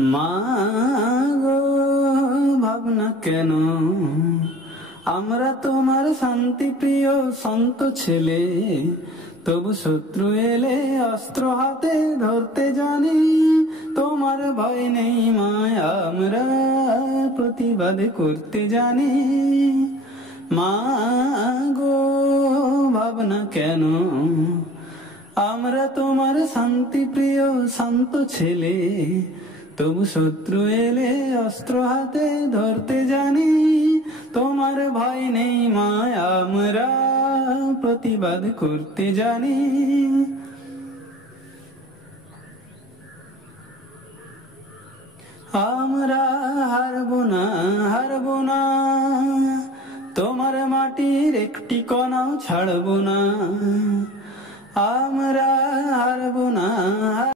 মা গো, ভাবনা কেন? আমরা তোমার শান্তি প্রিয় সন্ত ছেলে, তবু শত্রু এলে অস্ত্র হাতে ধরতে জানি। তোমার ভয় নেই মায়, আমরা প্রতিবাদ করতে জানি। মা গো, ভাবনা কেন? আমরা তোমার শান্তি প্রিয় শান্ত ছেলে, তবু শত্রু এলে অস্ত্র হাতে ধরতে জানি। তোমার ভয় নেই মায়, আমরা প্রতিবাদ করতে জানি। আমরা হারবো না, হারবো না, তোমার মাটির একটি কণাও ছাড়বো না। আমরা হারবো না।